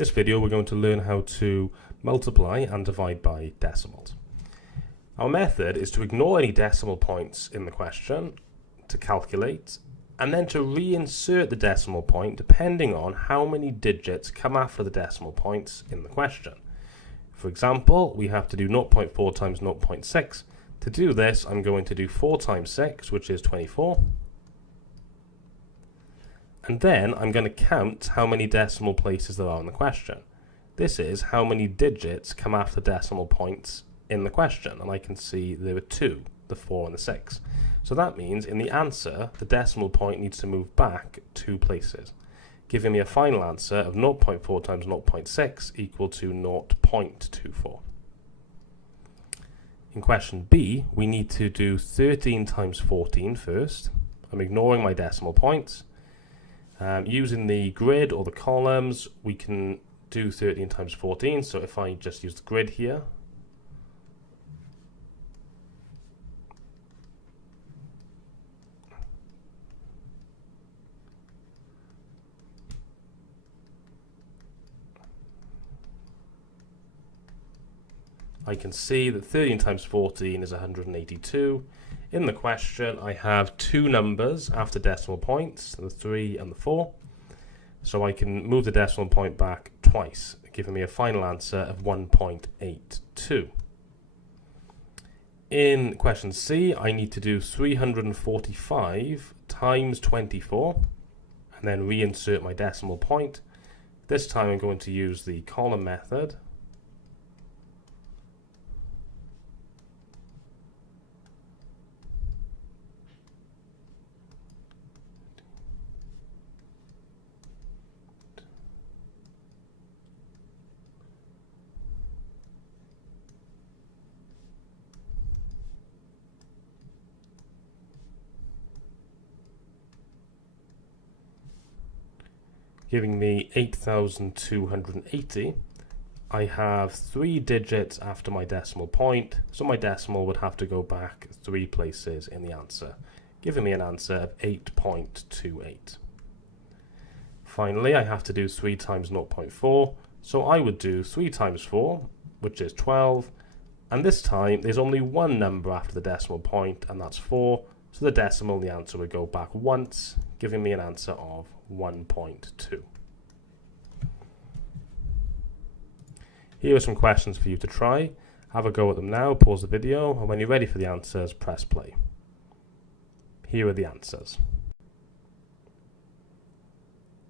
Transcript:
this video we're going to learn how to multiply and divide by decimals. Our method is to ignore any decimal points in the question, to calculate, and then to reinsert the decimal point depending on how many digits come after the decimal points in the question. For example, we have to do 0.4 times 0.6. To do this, I'm going to do 4 times 6, which is 24. And then I'm going to count how many decimal places there are in the question. This is how many digits come after decimal points in the question. And I can see there are 2, the 4 and the 6. So that means in the answer, the decimal point needs to move back 2 places, giving me a final answer of 0.4 times 0.6 equal to 0.24. In question B, we need to do 13 times 14 first. I'm ignoring my decimal points. Using the grid or the columns, we can do 13 times 14. So if I just use the grid here, I can see that 13 times 14 is 182. In the question, I have 2 numbers after decimal points, the 3 and the 4. So I can move the decimal point back twice, giving me a final answer of 1.82. In question C, I need to do 345 times 24, and then reinsert my decimal point. This time I'm going to use the column method. Giving me 8,280. I have 3 digits after my decimal point, so my decimal would have to go back 3 places in the answer, giving me an answer of 8.28. Finally, I have to do 3 times 0.4, so I would do 3 times 4, which is 12, and this time there's only one number after the decimal point, and that's 4, so the decimal in the answer would go back once, giving me an answer of 1.2. Here are some questions for you to try. Have a go at them now, pause the video, and when you're ready for the answers, press play. Here are the answers.